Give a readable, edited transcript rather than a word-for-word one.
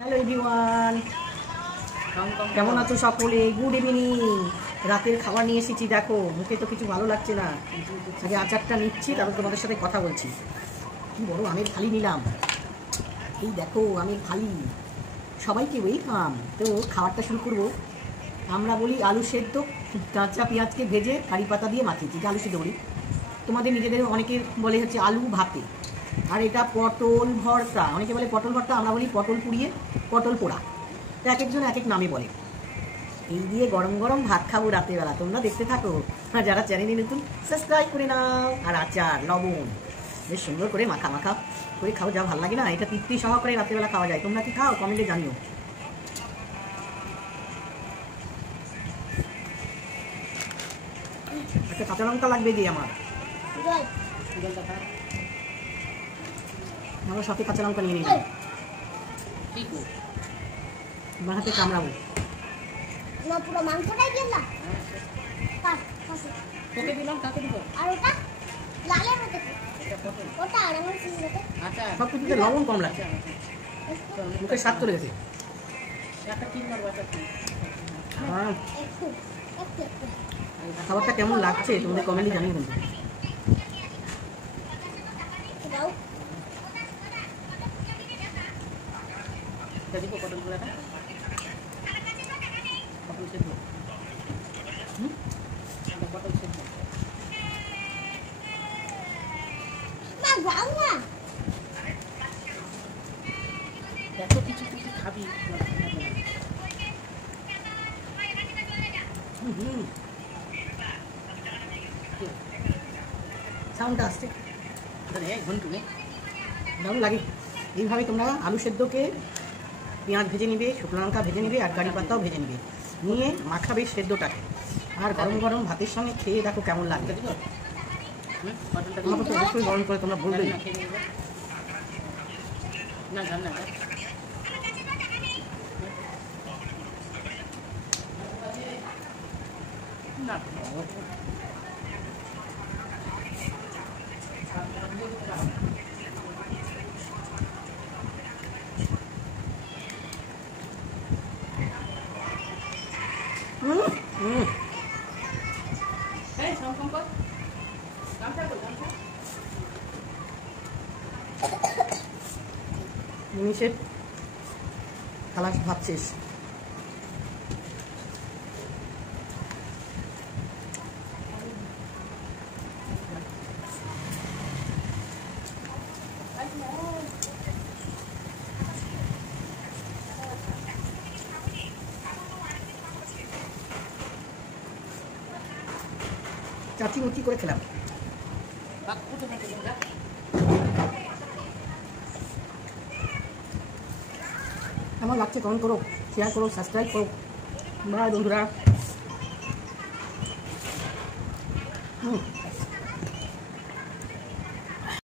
Hello everyone, কেমন আছো সকলে? Good evening. রাতের খাবার নিয়ে এসেছি। দেখো, মুখে তো কিছু ভালো লাগছে না। আগে আচারটা নিচ্ছি, তারপর তোমাদের সাথে কথা বলছি। কি বড় আমের ফালি নিলাম। এই দেখো আমের ফালি, সবাইকে ওয়েলকাম। তো খাবারটা শুরু করবো। আমরা বলি আলু সেদ্ধ, কাঁচা পেঁয়াজকে ভেজে কারি পাতা দিয়ে মাখিয়েছি, আলু সেদ্ধ বলি। তোমাদের নিজেদের অনেকে বলে হচ্ছে আলু ভাতে। আর এটা পটল ভর্তা, অনেকে বলে পটল ভর্তা, আমরা বলি পটল পুড়িয়ে পটল পোড়া। তো এক একজন এক এক নামে বলে। এই দিয়ে গরম গরম ভাত খাবো রাতেরবেলা, তোমরা দেখতে থাকো। আর যারা চ্যানেলে নতুন সাবস্ক্রাইব করে নাও। আর আচার লবণ বেশ সুন্দর করে মাখা মাখা করে খাও, যা ভালো লাগে না, এটা তৃপ্তি সহকারে রাতেরবেলা খাওয়া যায়। তোমরা কি খাও? কমেন্টে জানিও। একটা কাঁচা লঙ্কা লাগবে দিয়ে আমার সাথে কাঁচা লঙ্কা নিয়ে নিলাম। আমার হাতে কামড়াবো। পুরো মাংসটাই দিলাম। তোকে দিলাম, তাকে দিব। আর ওটা লালের মতো ওটা আর আমার সিঙ্গেতে। আচ্ছা, সব কিছুতে লবণ কম লাগছে, মুখে স্বাদ চলে গেছে। একটা কিনবার বাচ্চা কি? একটু একটু একটু খাবারটা কেমন লাগছে তোমাদের কমেন্টে জানিয়ে কিন্তু। দাও। এটা দিব পটল গুলাটা। পটল সেদ্ধ। এটা পটল সেদ্ধ। না যাও না। এত কিছু কিছু খাবি। সাউন্ডটা আসছে, ঘন্টু নেই। দারুণ লাগে। এইভাবে তোমরা আলু সেদ্ধকে পেঁয়াজ ভেজে নিবে, শুকনো লঙ্কা ভেজে নিবে, আর কারি পাতাও ভেজে নিবে, নিয়ে মাখাবে সেদ্ধটাকে। আর গরম গরম ভাতের সঙ্গে খেয়ে দেখো কেমন লাগবে। পটলটা আমাকে তো অবশ্যই গরম করে তোমরা বলবে। না জান না না জিনিসের খালাস ভাত শেষ। চাচি মুচি করে খেলাম। কেমন লাগছে কমেন্ট করো, শেয়ার করো, সাবস্ক্রাইব করো। বাই বন্ধুরা।